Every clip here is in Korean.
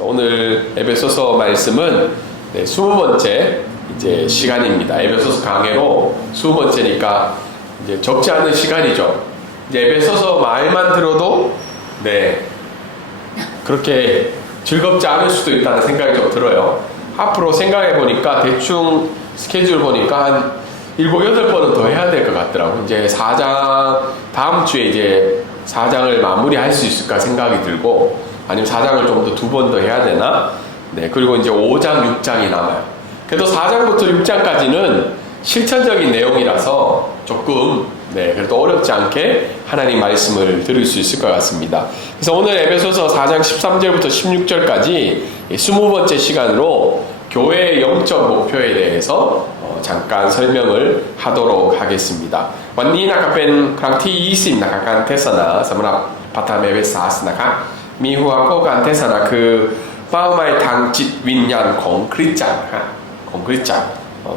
오늘 에베소서 말씀은 20번째 이제 시간입니다. 에베소서 강해로 20번째니까 이제 적지 않은 시간이죠. 이제 에베소서 말만 들어도 그렇게 즐겁지 않을 수도 있다는 생각이 좀 들어요. 앞으로 생각해 보니까 대충 스케줄 보니까 한 7, 8번은 더 해야 될 것 같더라고요. 이제 4장, 다음 주에 이제 4장을 마무리할 수 있을까 생각이 들고, 아니면 4장을 좀 더 2번 더 해야 되나? 그리고 이제 5장, 6장이 남아요. 그래도 4장부터 6장까지는 실천적인 내용이라서 조금, 그래도 어렵지 않게 하나님 말씀을 들을 수 있을 것 같습니다. 그래서 오늘 에베소서 4장 13절부터 16절까지 20번째 시간으로 교회의 영적 목표에 대해서 잠깐 설명을 하도록 ha겠습니다.วันนี้นะครับเป็นครั้งที่20นะครับการเทศนาสำหรับพระธรรมเอเฟซัสนะครับมีหัวข้อการเทศนาคือเป้าหมายทางจิตวิญญาณของคริสตจักรของคริสตจักร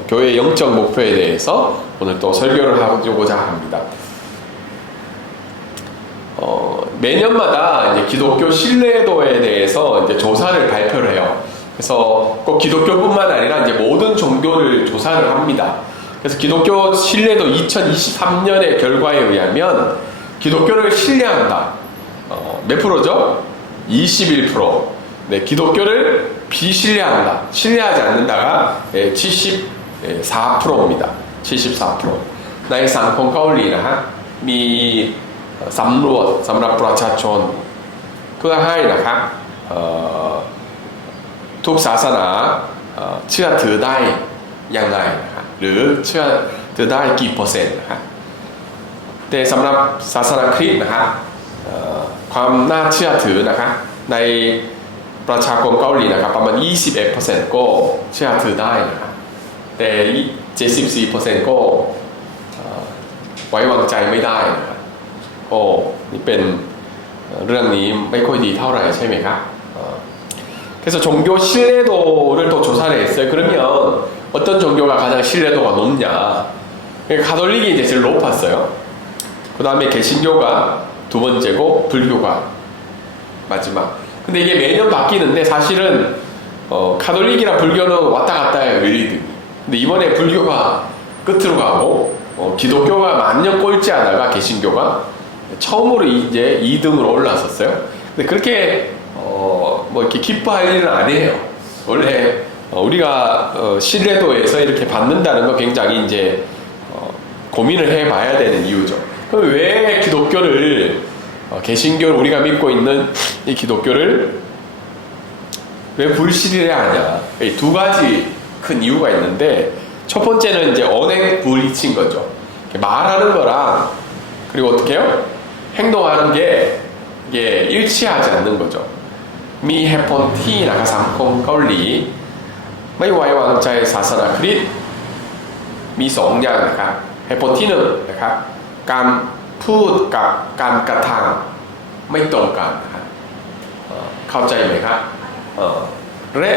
교회의 영적 목표에 대해서 오늘 또 설교를 하고자 합니다. 매년마다 이제 기독교 신뢰도에 대해서 이제 조사를 발표를 해요. 그래서 꼭 기독교뿐만 아니라 이제 모든 종교를 조사를 합니다. 그래서 기독교 신뢰도 2023년의 결과에 의하면 기독교를 신뢰한다. 몇 프로죠? 21%. 기독교를 비신뢰한다. 신뢰하지 않는다가 74%입니다. 74%. ในสังคมเกาหลีนะฮะมีสำรวจสำหรับประชาชนเพื่อให้นะครับทุกศาสนาเชื่อถือได้ยังไงนะครับหรือเชื่อถือได้กี่เปอร์เซ็นต์นะครับแต่สำหรับศาสนาคริสต์นะครับความน่าเชื่อถือนะครับในประชาคมเกาหลีนะครับประมาณ 21% ก็เชื่อถือได้นะครับแต่ 74% ก็ไว้วางใจไม่ได้นะครับก็นี่เป็นเรื่องนี้ไม่ค่อยดีเท่าไหร่ใช่ไหมครับ그래서 종교 신뢰도를 또 조사를 했어요. 그러면 어떤 종교가 가장 신뢰도가 높냐? 가톨릭이 이제 제일 높았어요. 그 다음에 개신교가 두 번째고 불교가 마지막. 근데 이게 매년 바뀌는데 사실은 가톨릭이랑 불교는 왔다 갔다 해요. 릴리드. 근데 이번에 불교가 끝으로 가고 기독교가 만년 꼴찌하다가 개신교가 처음으로 이제 2등으로 올라섰어요. 근데 그렇게 뭐 이렇게 기뻐할 일은 아니에요. 원래 우리가 신뢰도에서 이렇게 받는다는 거 굉장히 이제 고민을 해봐야 되는 이유죠. 그럼 왜 기독교를 개신교를 우리가 믿고 있는 이 기독교를 왜 불신뢰해야 하냐? 두 가지 큰 이유가 있는데 첫 번째는 이제 언행불이치인 거죠. 말하는 거랑 그리고 어떻게 해요? 행동하는 게 이게 일치하지 않는 거죠. มีเหตุผลที่นะครับสังคมเกาหลีไม่ไว้วางใจศาสนาคริสต์มี2อย่างนะครับเหตุผลที่1นะครับการพูดกับการกระทำไม่ตรงกันนะครับเข้าใจไหมครับและ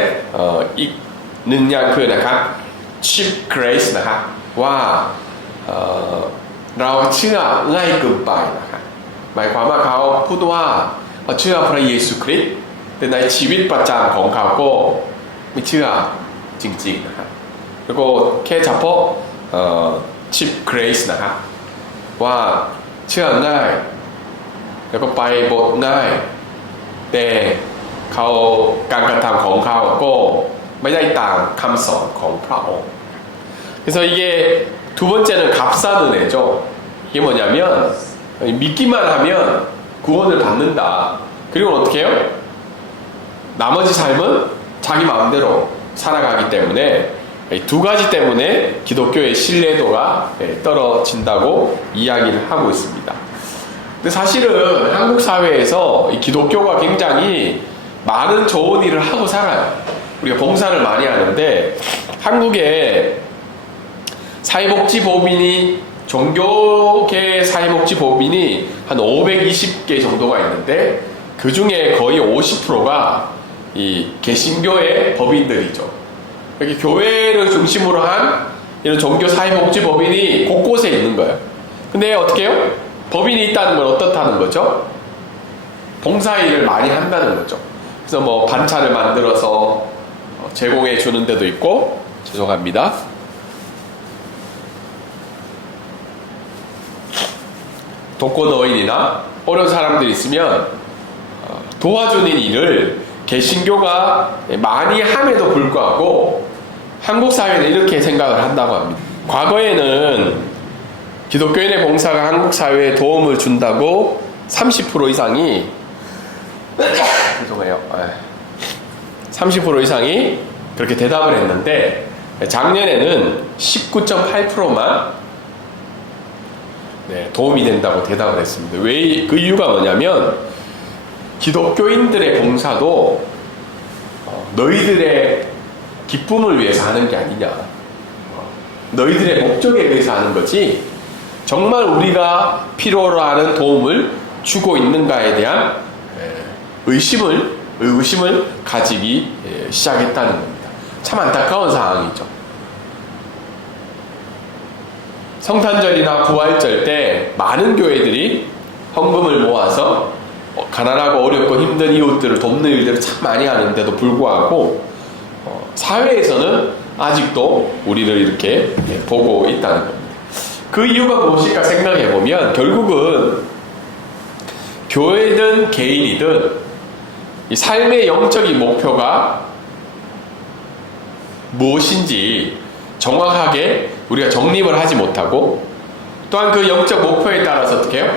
อีกหนึ่งอย่างคือนะครับ cheap grace นะครับว่าเราเชื่อง่ายเกินไปนะครับหมายความว่าเขาพูดว่าเชื่อพระเยซูคริสต์แต่ในชีวิตประจำของเขาก็ไม่เชื่อจริงๆนะครับแล้วก็แค่เฉพาะชิปเกรซนะครับว่าเชื่อง่ายแล้วก็ไปโบสถ์ง่ายแต่เขาการกระทำของเขาก็ไม่ได้ตามคำสอนของพระองค์그래서 이게 두 번째는 값싸는 애죠. 이게 뭐냐면 믿기만 하면 구원을 받는다. 그리고 어떻게 해요? 나머지 삶은 자기 마음대로 살아가기 때문에 두 가지 때문에 기독교의 신뢰도가 떨어진다고 이야기를 하고 있습니다. 근데 사실은 한국 사회에서 이 기독교가 굉장히 많은 좋은 일을 하고 살아요. 우리가 봉사를 많이 하는데 한국에 사회복지법인이 종교계 사회복지법인이 한 520개 정도가 있는데 그 중에 거의 50%가 이 개신교의 법인들이죠. 이렇게 교회를 중심으로 한 이런 종교 사회복지법인이 곳곳에 있는 거예요. 근데 어떻게 해요? 법인이 있다는 건 어떻다는 거죠? 봉사일을 많이 한다는 거죠. 그래서 뭐 반찬을 만들어서 제공해 주는 데도 있고, 죄송합니다. 독거노인이나 어려운 사람들이 있으면 도와주는 일을 개신교가 많이 함에도 불구하고 한국 사회는 이렇게 생각을 한다고 합니다. 과거에는 기독교인의 봉사가 한국 사회에 도움을 준다고 30% 이상이 죄송해요. 30% 이상이 그렇게 대답을 했는데 작년에는 19.8%만 도움이 된다고 대답을 했습니다. 왜 그 이유가 뭐냐면 기독교인들의 봉사도 너희들의 기쁨을 위해서 하는 게 아니냐, 너희들의 목적에 의해서 하는 거지 정말 우리가 필요로 하는 도움을 주고 있는가에 대한 의심을 가지기 시작했다는 겁니다. 참 안타까운 상황이죠. 성탄절이나 부활절 때 많은 교회들이 헌금을 모아서 가난하고 어렵고 힘든 이웃들을 돕는 일들을 참 많이 하는데도 불구하고 사회에서는 아직도 우리를 이렇게 보고 있다는 겁니다. 그 이유가 무엇일까 생각해보면 결국은 교회든 개인이든 이 삶의 영적인 목표가 무엇인지 정확하게 우리가 정립을 하지 못하고 또한 그 영적 목표에 따라서 어떻게 해요?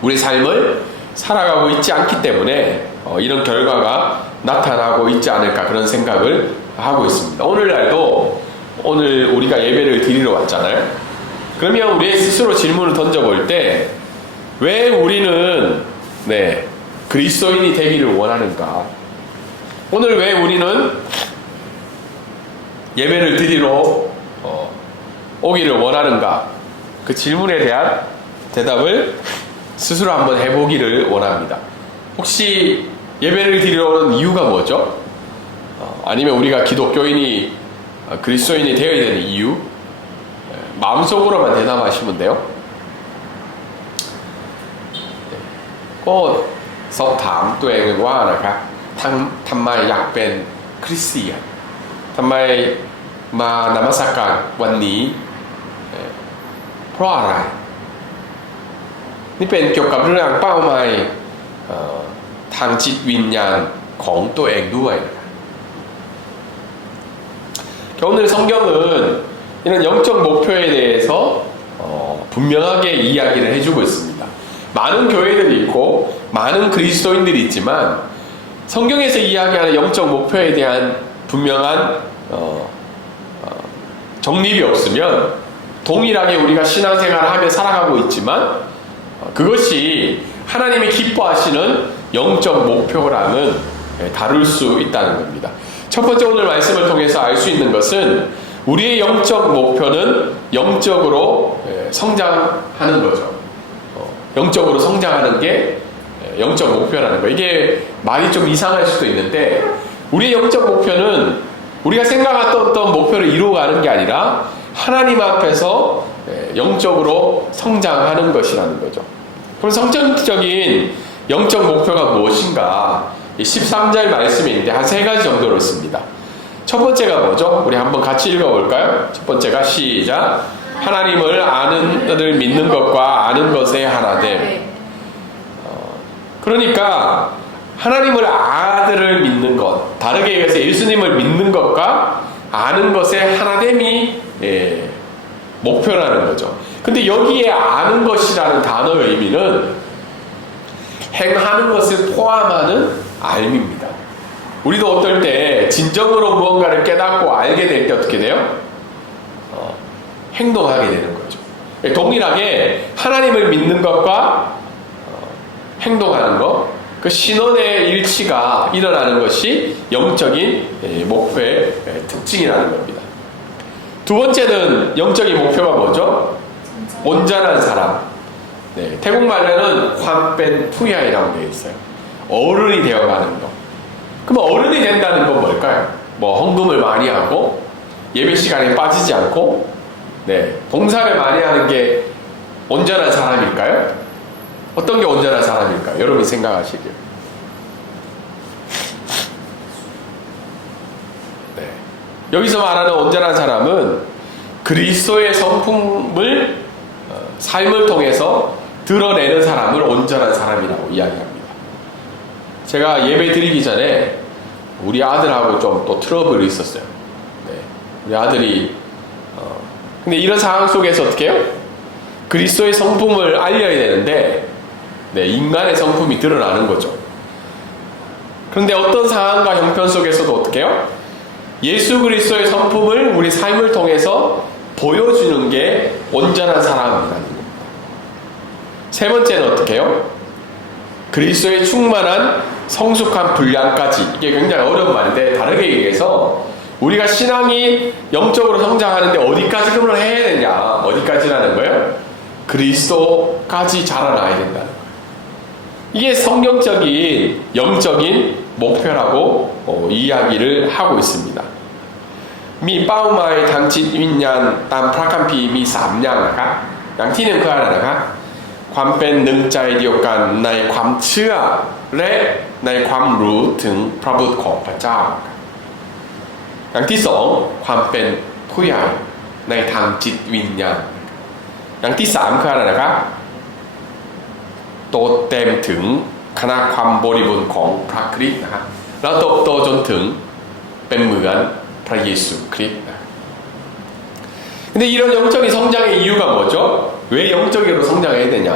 우리 삶을 살아가고 있지 않기 때문에 이런 결과가 나타나고 있지 않을까 그런 생각을 하고 있습니다. 오늘날도 오늘 우리가 예배를 드리러 왔잖아요. 그러면 우리 스스로 질문을 던져볼 때 왜 우리는 그리스도인이 되기를 원하는가? 오늘 왜 우리는 예배를 드리러 오기를 원하는가? 그 질문에 대한 대답을 스스로 한번 해보기를 원합니다. 혹시 예배를 드리러 오는 이유가 뭐죠? 아니면 우리가 기독교인이 그리스도인이 되어야 되는 이유? 마음속으로만 대답하시면 돼요. ก็สอบถามตัวเองว่านะครับทำไมอยากเป็นคริสเตียนทำไมมานมัสการวันนี้เพราะอะไรนี่เป็นเกี่ยวกับเรื่องเป้าหมายทางจิตวิญญาณของตัวเองด้วย 오늘 성경은 이런 영적 목표에 대해서 분명하게 이야기를 해주고 있습니다. 많은 교회들이 있고 많은 그리스도인들이 있지만 성경에서 이야기하는 영적 목표에 대한 분명한 정립이 없으면 동일하게 우리가 신앙생활을 하며 살아가고 있지만 그것이 하나님이 기뻐하시는 영적 목표라는 다룰 수 있다는 겁니다. 첫 번째 오늘 말씀을 통해서 알 수 있는 것은 우리의 영적 목표는 영적으로 성장하는 거죠. 영적으로 성장하는 게 영적 목표라는 거. 이게 말이 좀 이상할 수도 있는데 우리의 영적 목표는 우리가 생각했던 목표를 이루어가는 게 아니라 하나님 앞에서 영적으로 성장하는 것이라는 거죠. 그럼 성전적인 영적 목표가 무엇인가? 13절 말씀이 있는데 한 세 가지 정도로 있습니다. 첫 번째가 뭐죠? 우리 한번 같이 읽어볼까요? 첫 번째가 시작. 하나님을 아는을 믿는 것과 아는 것의 하나됨. 그러니까 하나님을 아들을 믿는 것, 다르게 얘기해서 예수님을 믿는 것과 아는 것의 하나됨이 목표라는 거죠. 근데 여기에 아는 것이라는 단어의 의미는 행하는 것을 포함하는 알미입니다. 우리도 어떨 때 진정으로 무언가를 깨닫고 알게 될 때 어떻게 돼요? 행동하게 되는 거죠. 동일하게 하나님을 믿는 것과 행동하는 것, 그 신원의 일치가 일어나는 것이 영적인 목표의 특징이라는 겁니다. 두 번째는 영적인 목표가 뭐죠? 온전한 사람. 태국말로는 환뺀 푸야이라고 되어 있어요. 어른이 되어가는 것. 그럼 어른이 된다는 건 뭘까요? 헌금을 많이 하고 예배 시간에 빠지지 않고 봉사를 많이 하는 게 온전한 사람일까요? 어떤 게 온전한 사람일까요? 여러분이 생각하시길. 여기서 말하는 온전한 사람은 그리스도의 성품을 삶을 통해서 드러내는 사람을 온전한 사람이라고 이야기합니다. 제가 예배 드리기 전에 우리 아들하고 좀 또 트러블이 있었어요. 네. 우리 아들이 근데 이런 상황 속에서 어떻게 해요? 그리스도의 성품을 알려야 되는데 네, 인간의 성품이 드러나는 거죠. 그런데 어떤 상황과 형편 속에서도 어떻게 해요? 예수 그리스도의 성품을 우리 삶을 통해서 보여주는 게 온전한 사람이라는 겁니다. 세 번째는 어떻게 해요? 그리스도의 충만한 성숙한 분량까지. 이게 굉장히 어려운 말인데 다르게 얘기해서 우리가 신앙이 영적으로 성장하는데 어디까지 해야 되냐, 어디까지라는 거예요? 그리스도까지 자라나야 된다는 거예요. 이게 성경적인 영적인 목표라고 이야기를 하고 있습니다. มีเป้าหมายทางจิตวิญญาณตามพระคัมภีร์มี3อย่างนะครับอย่างที่หนึ่งคืออะไรนะครับความเป็นหนึ่งใจเดียวกันในความเชื่อและในความรู้ถึงพระบุตรของพระเจ้าอย่างที่สองความเป็นผู้ใหญ่ในทางจิตวิญญาณอย่างที่สามคืออะไรนะครับโตเต็มถึงคณะความบริบูรณ์ของพระคริสต์นะครับแล้วโตจนถึงเป็นเหมือนพระเยซูคริสต์นะ근데 이런 영적인 성장의 이유가 뭐죠? 왜 영적으로 성장해야 되냐?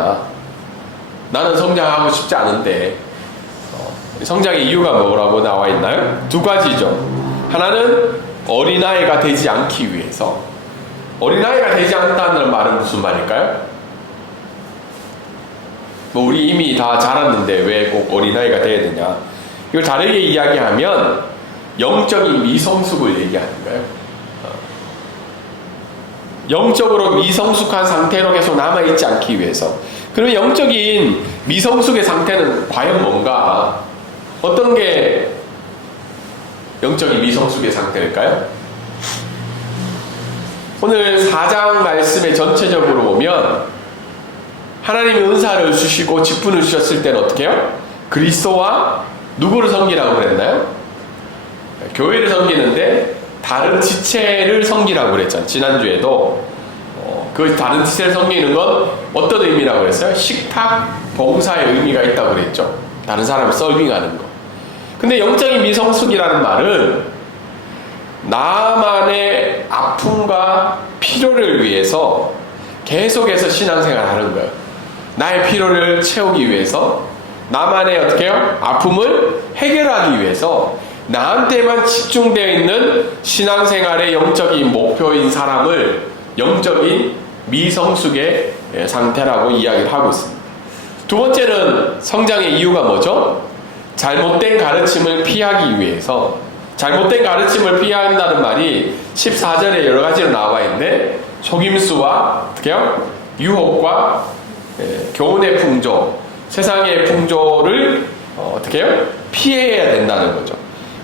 나는 성장하고 싶지 않은데 성장의 이유가 뭐라고 나와 있나요? 두 가지죠. 하나는 어린아이가 되지 않기 위해서. 어린아이가 되지 않는다는 말은 무슨 말일까요? 뭐 우리 이미 다 자랐는데 왜 꼭 어린아이가 돼야 되냐? 이걸 다르게 이야기하면 영적인 미성숙을 얘기하는 거예요. 영적으로 미성숙한 상태로 계속 남아있지 않기 위해서. 그러면 영적인 미성숙의 상태는 과연 뭔가? 어떤 게 영적인 미성숙의 상태일까요? 오늘 4장 말씀의 전체적으로 보면 하나님이 은사를 주시고 직분을 주셨을 때는 어떻게 해요? 그리스도와 누구를 섬기라고 그랬나요? 교회를 섬기는데 다른 지체를 섬기라고 그랬잖아요. 지난주에도 그 다른 지체를 섬기는 건 어떤 의미라고 그랬어요? 식탁 봉사의 의미가 있다고 그랬죠. 다른 사람을 서빙하는 거. 근데 영적인 미성숙이라는 말은 나만의 아픔과 필요를 위해서 계속해서 신앙생활을 하는 거예요. 나의 필요를 채우기 위해서 나만의 어떻게 해요? 아픔을 해결하기 위해서 나한테만 집중되어 있는 신앙생활의 영적인 목표인 사람을 영적인 미성숙의 상태라고 이야기를 하고 있습니다. 두 번째는 성장의 이유가 뭐죠? 잘못된 가르침을 피하기 위해서. 잘못된 가르침을 피한다는 말이 14절에 여러 가지로 나와 있는데 속임수와 어떻게 해요? 유혹과 교훈의 풍조, 세상의 풍조를 어떻게 해요? 피해야 된다는 거죠.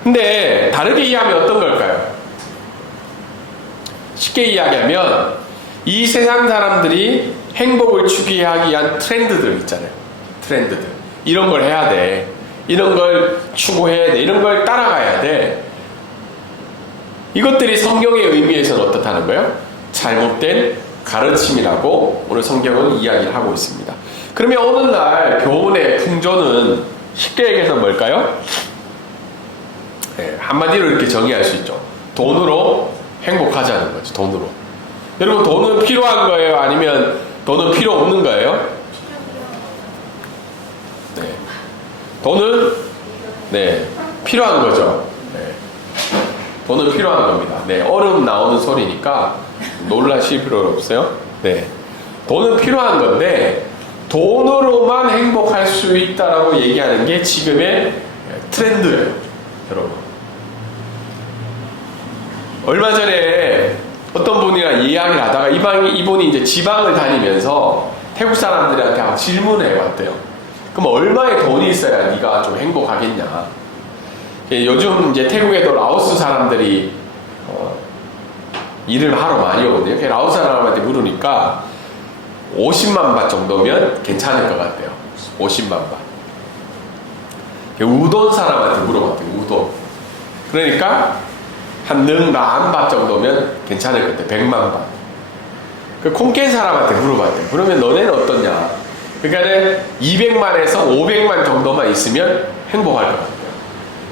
근데 다르게 이해하면 어떤 걸까요? 쉽게 이야기하면 이 세상 사람들이 행복을 추구하기 위한 트렌드들 있잖아요. 트렌드들. 이런 걸 해야 돼. 이런 걸 추구해야 돼. 이런 걸 따라가야 돼. 이것들이 성경의 의미에서는 어떻다는 거예요? 잘못된 가르침이라고 오늘 성경은 이야기를 하고 있습니다. 그러면 오늘날 교훈의 풍조는 쉽게 얘기해서 뭘까요? 네, 한마디로 이렇게 정의할 수 있죠. 돈으로 행복하자는 거죠. 돈으로. 여러분 돈은 필요한 거예요? 아니면 돈은 필요 없는 거예요? 네. 돈은 필요한 거죠. 네. 돈은 필요한 겁니다. 네, 얼음 나오는 소리니까 놀라실 필요 없어요. 네. 돈은 필요한 건데 돈으로만 행복할 수 있다라고 얘기하는 게 지금의 트렌드예요. 여러분. 얼마 전에 어떤 분이랑 이야기를 하다가 이분이 이제 지방을 다니면서 태국 사람들한테 질문을 해봤대요. 그럼 얼마의 돈이 있어야 네가 좀 행복하겠냐? 요즘 이제 태국에도 라오스 사람들이 일을 하러 많이 오거든요. 라오스 사람한테 물으니까 50만 바 정도면 괜찮을 것 같대요. 50만 바. 우돈 사람한테 물어봤대요. 우돈. 그러니까 한 능1만 바 정도면 괜찮을 것 같아. 100만 바. 그 콩 깬 사람한테 물어봤대. 그러면 너네는 어떠냐? 그러니까 200만에서 500만 정도만 있으면 행복할 것 같아요.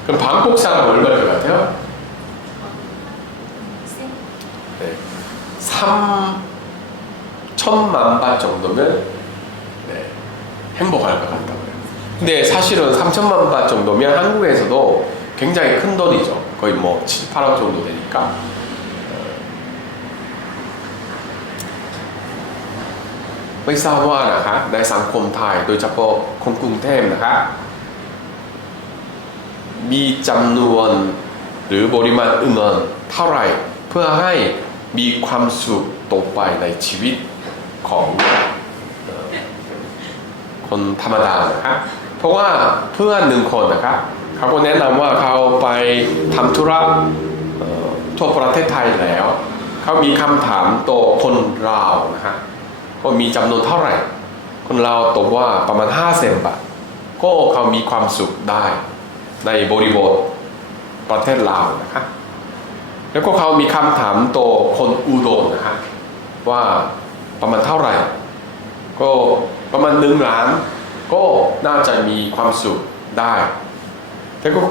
그럼 방콕 사람 얼마일 것 같아요? 네. 3천만 바 정도면 네, 행복할 것 같다고요. 근데 사실은 3천만 바 정도면 한국에서도 굉장히 큰 돈이죠. 거의 뭐 7, 8억 정도 되니까.ไม่ทราบว่านะคะในสังคมไทยโดยเฉพาะคนกรุงเทพนะคะมีจำนวนหรือปริมาณเงินเท่าไหร่เพื่อให้มีความสุขต่อไปในชีวิตของคนธรรมดานะคะเพราะว่าเพื่อนหนึ่งคนนะคะเขาก็แนะนำว่าเขาไปทำธุระทั่วประเทศไทยแล้วเขามีคำถามต่อคนลาวนะคะว่ามีจำนวนเท่าไหร่คนลาวตอบว่าประมาณ500,000 บาทก็เขามีความสุขได้ในบริบทประเทศลาวนะคะแล้วก็เขามีคำถามต่อคนอุดรนะคะว่าประมาณเท่าไหร่ก็ประมาณ1 ล้านก็น่าจะมีความสุขได้แต่ก็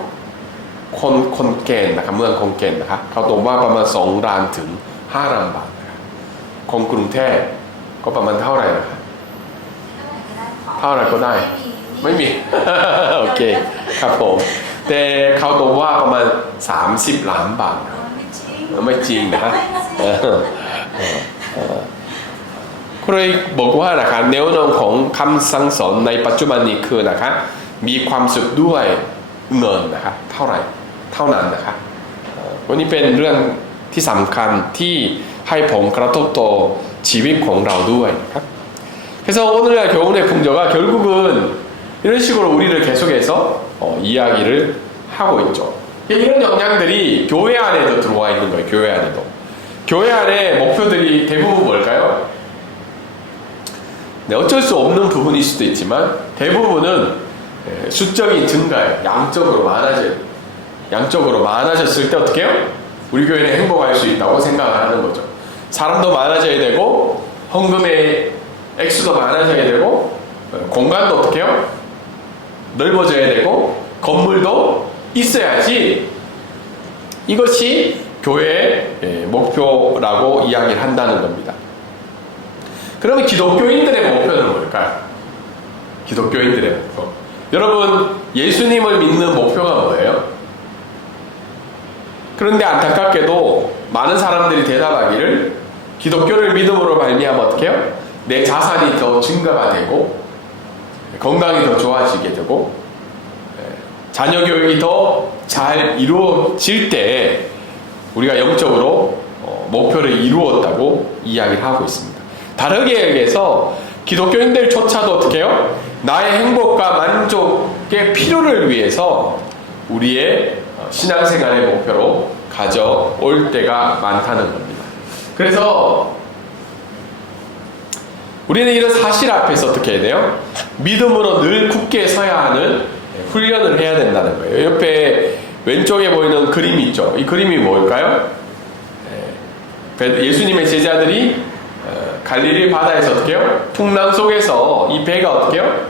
คนเกณฑ์นะคะเมืองคนเกณฑ์นะคะเขาตอบว่าประมาณ2 ล้านถึง5 ล้านบาทนะคะคนกรุงเทพก็ประมาณเท่าไหร่นะคะเท่าไหร่ก็ได้ไม่มี โอเคครับผมแต่เขาตอบว่าประมาณ30 ล้านบาทไม่จริงนะก็เลยบอกว่านะคะแนวโน้มของคำสั่งสอนในปัจจุบันนี้คือนะคะมีความสุขด้วยเงินนะคะเท่าไหร่เท่านั้นนะคะวันนี้เป็นเรื่องที่สำคัญที่ให้ผลกระทบต่อชีวิตของเราด้วยครับ그래서 오늘날 교훈의 풍조가 결국은 이런 식으로 우리를 계속해서 이야기를 하고 있죠. 이런 영향들이 교회 안에도 들어와 있는 거예요. 교회 안에도. 교회 안에 목표들이 대부분 뭘까요? 네, 어쩔 수 없는 부분일 수도 있지만 대부분은 수적인 증가에 양적으로 많아져요. 양적으로 많아졌을 때 어떻게 해요? 우리 교회는 행복할 수 있다고 생각을 하는 거죠. 사람도 많아져야 되고 헌금의 액수도 많아져야 되고 공간도 어떻게 해요? 넓어져야 되고 건물도 있어야지 이것이 교회의 목표라고 이야기를 한다는 겁니다. 그러면 기독교인들의 목표는 뭘까요? 기독교인들의 목표. 여러분 예수님을 믿는 목표가 뭐예요? 그런데 안타깝게도 많은 사람들이 대답하기를 기독교를 믿음으로 말미암아 어떻게 해요? 내 자산이 더 증가가 되고 건강이 더 좋아지게 되고 자녀 교육이 더 잘 이루어질 때 우리가 영적으로 목표를 이루었다고 이야기를 하고 있습니다. 다르게 얘기해서 기독교인들조차도 어떻게 해요? 나의 행복과 만족의 필요를 위해서 우리의 신앙생활의 목표로 가져올 때가 많다는 겁니다. 그래서 우리는 이런 사실 앞에서 어떻게 해야 돼요? 믿음으로 늘 굳게 서야 하는 훈련을 해야 된다는 거예요. 옆에 왼쪽에 보이는 그림이 있죠. 이 그림이 뭘까요? 예수님의 제자들이 갈릴리 바다에서 어떻게 해요? 풍랑 속에서 이 배가 어떻게 해요?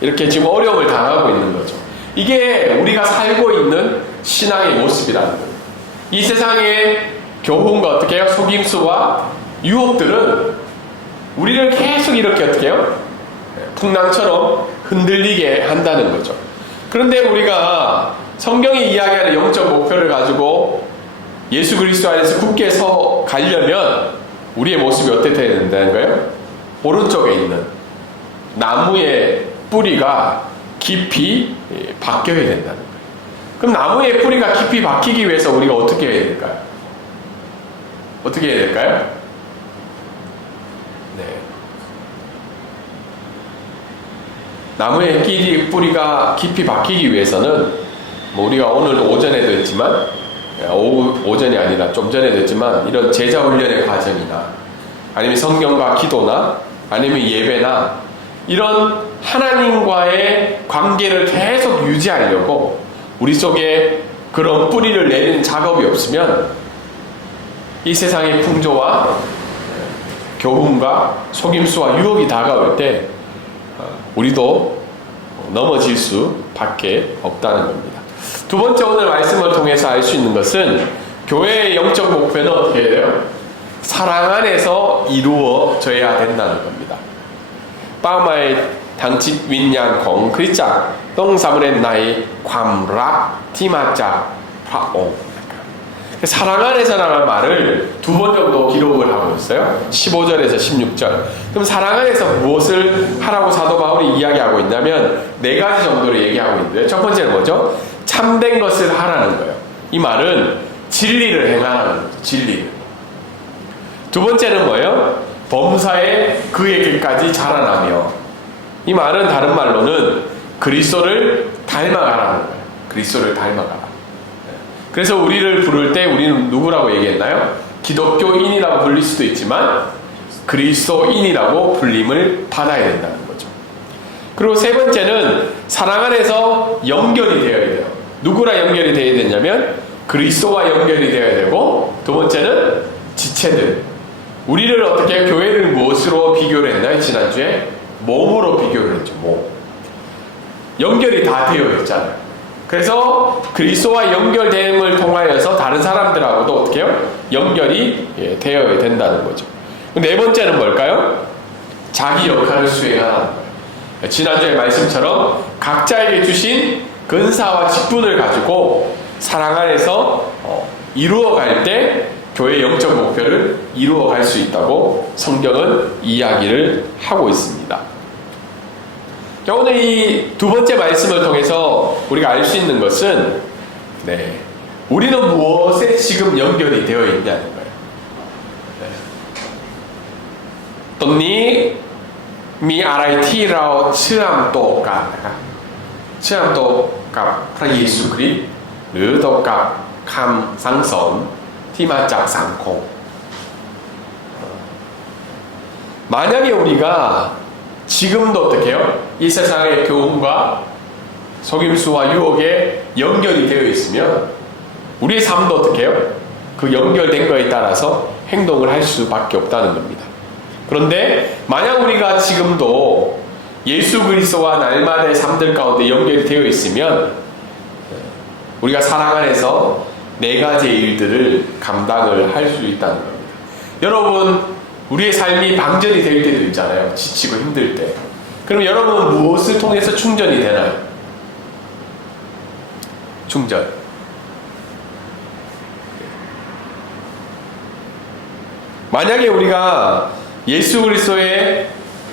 이렇게 지금 어려움을 당하고 있는 거죠. 이게 우리가 살고 있는 신앙의 모습이라는 거예요. 이 세상의 교훈과 어떻게 해요? 속임수와 유혹들은 우리를 계속 이렇게 어떻게 해요? 풍랑처럼 흔들리게 한다는 거죠. 그런데 우리가 성경이 이야기하는 영적 목표를 가지고 예수 그리스도 안에서 굳게 서 가려면 우리의 모습이 어떻게 되어야 된다는 거예요? 오른쪽에 있는 나무의 뿌리가 깊이 박혀야 된다는 거예요. 그럼 나무의 뿌리가 깊이 박히기 위해서 우리가 어떻게 해야 될까요? 어떻게 해야 될까요? 네. 나무의 뿌리가 깊이 박히기 위해서는 뭐 우리가 오늘 오전에도 했지만 오전이 아니라 좀 전에도 했지만 이런 제자 훈련의 과정이나 아니면 성경과 기도나 아니면 예배나 이런 하나님과의 관계를 계속 유지하려고 우리 속에 그런 뿌리를 내리는 작업이 없으면 이 세상의 풍조와 교훈과 속임수와 유혹이 다가올 때 우리도 넘어질 수밖에 없다는 겁니다. 두 번째, 오늘 말씀을 통해서 알 수 있는 것은 교회의 영적 목표는 어떻게 해야 돼요? 사랑 안에서 이루어져야 된다는 겁니다. เป้าหมายทางจิตวิญญาณของคริสตจักรต้องสำเร็จในความรักที่มาจากพระองค์ 사랑 안에서라는 말을 두 번 정도 기록을 하고 있어요. 15절에서 16절. 그럼 사랑 안에서 무엇을 하라고 사도 바울이 이야기하고 있냐면 네 가지 정도로 얘기하고 있는데, 첫 번째는 뭐죠? 참된 것을 하라는 거예요. 이 말은 진리를 행하라는 거죠. 진리를. 두 번째는 뭐예요? 범사에 그의 길까지 자라나며, 이 말은 다른 말로는 그리스도를 닮아가라는 거예요. 그리스도를 닮아가라. 그래서 우리를 부를 때 우리는 누구라고 얘기했나요? 기독교인이라고 불릴 수도 있지만 그리스도인이라고 불림을 받아야 된다는 거죠. 그리고 세 번째는 사랑 안에서 연결이 되어야 돼요. 누구랑 연결이 되어야 되냐면 그리스도와 연결이 되어야 되고, 두 번째는 지체들. 우리를 어떻게, 교회를 무엇으로 비교를 했나요? 지난주에 몸으로 비교를 했죠. 몸. 연결이 다 되어 있잖아요. 그래서 그리스도와 연결됨을 통하여서 다른 사람들하고도 어떻게 해요? 연결이 되어야 된다는 거죠. 네 번째는 뭘까요? 자기 역할을 수행하는 거예요. 지난주의 말씀처럼 각자에게 주신 근사와 직분을 가지고 사랑 안에서 이루어갈 때 교회의 영적 목표를 이루어갈 수 있다고 성경은 이야기를 하고 있습니다. 오늘 이 두 번째 말씀을 통해서 우리가 알 수 있는 것은, 우리는 무엇에 지금 연결이 되어 있냐는 거예요. ตรงนี้มีอะไรที่เราเชื่อมต่อกันนะครับเชื่อมต่อกับพระเยซูคริสต์หรือต่อกับคำสั่งสอนที่มาจากสังคม 만약에 우리가 지금도 어떻게 해요? 이 세상의 교훈과 속임수와 유혹에 연결이 되어 있으면 우리의 삶도 어떻게 해요? 그 연결된 거에 따라서 행동을 할 수밖에 없다는 겁니다. 그런데 만약 우리가 지금도 예수 그리스도와 날마다의 삶들 가운데 연결이 되어 있으면 우리가 사랑 안에서 네 가지의 일들을 감당을 할 수 있다는 겁니다. 여러분, 우리의 삶이 방전이 될 때도 있잖아요. 지치고 힘들 때. 그럼 여러분은 무엇을 통해서 충전이 되나요? 충전. 만약에 우리가 예수 그리스도의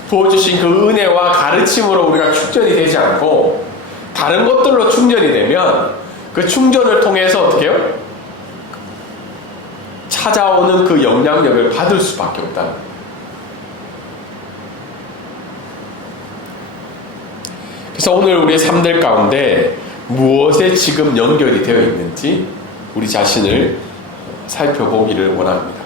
부어주신 그 은혜와 가르침으로 우리가 충전이 되지 않고 다른 것들로 충전이 되면 그 충전을 통해서 어떻게 해요? 찾아오는 그 영향력을 받을 수밖에 없다는 거예요. 그래서 오늘 우리의 삶들 가운데 무엇에 지금 연결이 되어 있는지 우리 자신을 살펴보기를 원합니다.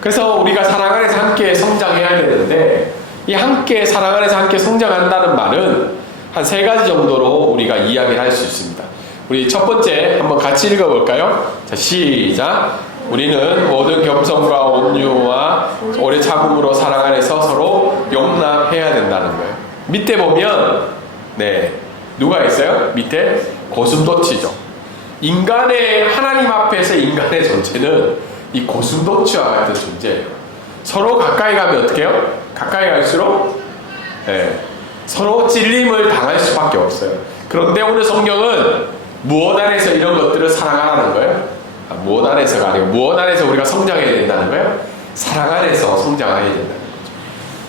그래서 우리가 사랑 안에서 함께 성장해야 되는데, 이 함께 사랑 안에서 함께 성장한다는 말은 한 세 가지 정도로 우리가 이야기를 할 수 있습니다. 우리 첫 번째 한번 같이 읽어볼까요? 자, 시작. 우리는 모든 겸손과 온유와 오래 참음으로 사랑 안에서 서로 용납해야 된다는 거예요. 밑에 보면 누가 있어요? 밑에 고슴도치죠. 인간의, 하나님 앞에서 인간의 존재는 이 고슴도치와 같은 존재예요. 서로 가까이 가면 어떻게 해요? 가까이 갈수록 서로 찔림을 당할 수밖에 없어요. 그런데 오늘 성경은 무엇 안에서 이런 것들을 사랑하라는 거예요? 무엇 안에서가 아니고 무엇 안에서 우리가 성장해야 된다는 거예요? 사랑 안에서 성장해야 된다는 거죠.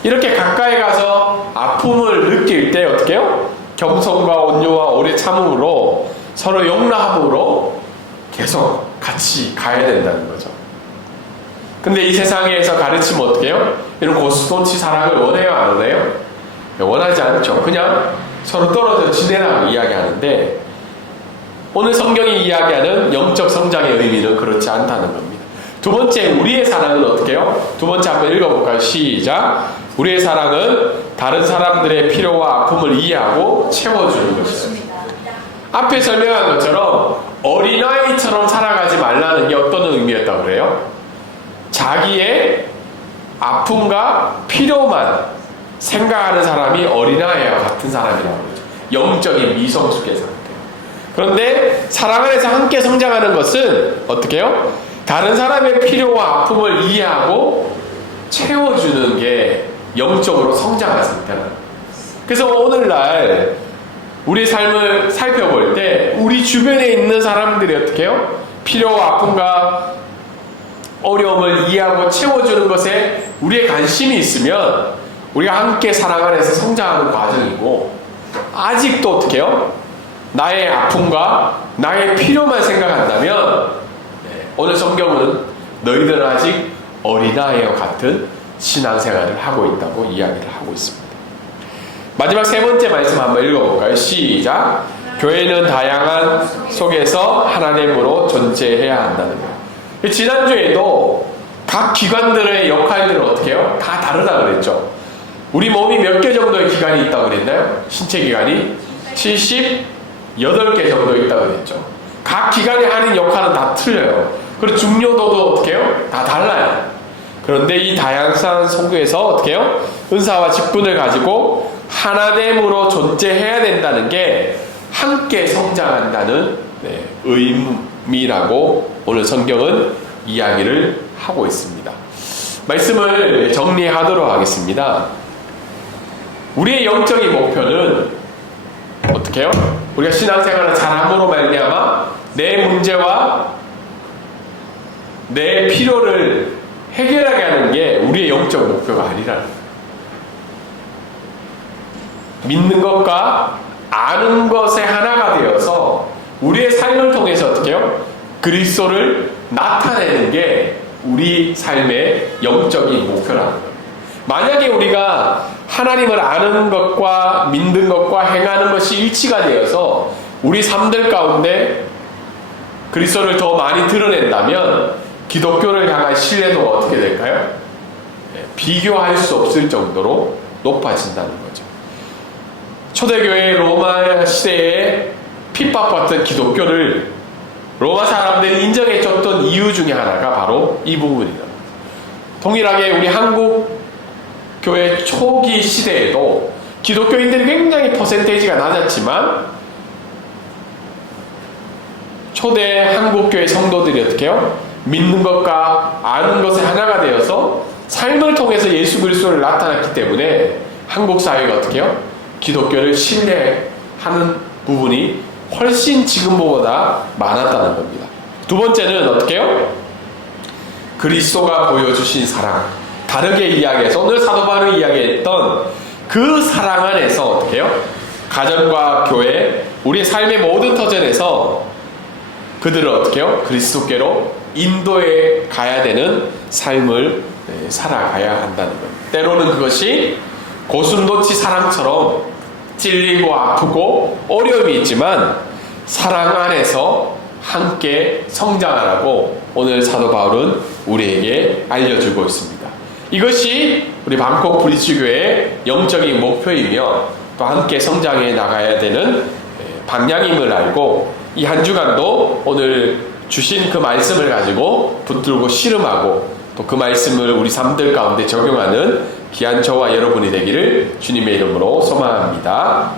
이렇게 가까이 가서 아픔을 느낄 때 어떻게 해요? 겸손과 온유와 오래 참음으로 서로 용납함으로 계속 같이 가야 된다는 거죠. 근데 이 세상에서 가르치면 어떻게 해요? 이런 고슴도치 사랑을 원해요, 안 원해요? 원하지 않죠. 그냥 서로 떨어져 지내라고 이야기하는데, 오늘 성경이 이야기하는 영적 성장의 의미는 그렇지 않다는 겁니다. 두 번째, 우리의 사랑은 어떻게 해요? 두 번째 한번 읽어볼까요? 시작. 우리의 사랑은 다른 사람들의 필요와 아픔을 이해하고 채워주는 것이에요. 앞에 설명한 것처럼 어린아이처럼 살아가지 말라는 게 어떤 의미였다고 그래요? 자기의 아픔과 필요만 생각하는 사람이 어린아이와 같은 사람이라고 그러죠. 영적인 미성숙의 상태. 그런데 사랑 안에서 함께 성장하는 것은 어떻게 해요? 다른 사람의 필요와 아픔을 이해하고 채워주는 게 영적으로 성장한 상태라는 거예요. 그래서 오늘날 우리 삶을 살펴볼 때 우리 주변에 있는 사람들이 어떻게 해요? 필요와 아픔과 어려움을 이해하고 채워주는 것에 우리의 관심이 있으면 우리가 함께 사랑 안에서 성장하는 과정이고, 아직도 어떻게 해요? 나의 아픔과 나의 필요만 생각한다면 오늘 성경은 너희들은 아직 어린아이와 같은 신앙생활을 하고 있다고 이야기를 하고 있습니다. 마지막 세 번째 말씀 한번 읽어볼까요? 시작. 교회는 다양한 속에서 하나님으로 존재해야 한다는 거예요. 지난주에도 각 기관들의 역할들은 어떻게 해요? 다 다르다 그랬죠. 우리 몸이 몇 개 정도의 기관이 있다고 그랬나요? 신체 기관이 78개 정도 있다고 그랬죠. 각 기관이 하는 역할은 다 틀려요. 그리고 중요도도 어떻게 해요? 다 달라요. 그런데 이 다양한 속에서 어떻게 해요? 은사와 직분을 가지고 하나됨으로 존재해야 된다는 게 함께 성장한다는 의미라고 오늘 성경은 이야기를 하고 있습니다. 말씀을 정리하도록 하겠습니다. 우리의 영적인 목표는 어떻게 해요? 우리가 신앙생활을 잘함으로 말미암아 내 문제와 내 필요를 해결하게 하는 게 우리의 영적 목표가 아니라는 거예요. 믿는 것과 아는 것의 하나가 되어서 우리의 삶을 통해서 어떻게 해요? 그리스도를 나타내는 게 우리 삶의 영적인 목표라는 거예요. 만약에 우리가 하나님을 아는 것과 믿는 것과 행하는 것이 일치가 되어서 우리 삶들 가운데 그리스도를 더 많이 드러낸다면 기독교를 향한 신뢰도가 어떻게 될까요? 비교할 수 없을 정도로 높아진다는 거죠. 초대교회 로마 시대에 핍박받던 기독교를 로마 사람들이 인정해줬던 이유 중에 하나가 바로 이 부분이다. 동일하게 우리 한국 교회 초기 시대에도 기독교인들이 굉장히 퍼센테이지가 낮았지만 초대 한국교회 성도들이 어떻게 해요? 믿는 것과 아는 것의 하나가 되어서 삶을 통해서 예수 그리스도를 나타났기 때문에 한국 사회가 어떻게 해요? 기독교를 신뢰하는 부분이 훨씬 지금보다 많았다는 겁니다. 두 번째는 어떻게 해요? 그리스도가 보여주신 사랑. 다르게 이야기해서 오늘 사도 바울이 이야기했던 그 사랑 안에서 어떻게 해요? 가정과 교회, 우리의 삶의 모든 터전에서 그들을 어떻게 해요? 그리스도께로 인도해 가야 되는 삶을 살아가야 한다는 겁니다. 때로는 그것이 고슴도치 사랑처럼 찔리고 아프고 어려움이 있지만 사랑 안에서 함께 성장하라고 오늘 사도 바울은 우리에게 알려주고 있습니다. 이것이 우리 방콕 브리지교회의 영적인 목표이며 또 함께 성장해 나가야 되는 방향임을 알고 이 한 주간도 오늘 주신 그 말씀을 가지고 붙들고 씨름하고 또 그 말씀을 우리 삶들 가운데 적용하는 귀한 저와 여러분이 되기를 주님의 이름으로 소망합니다.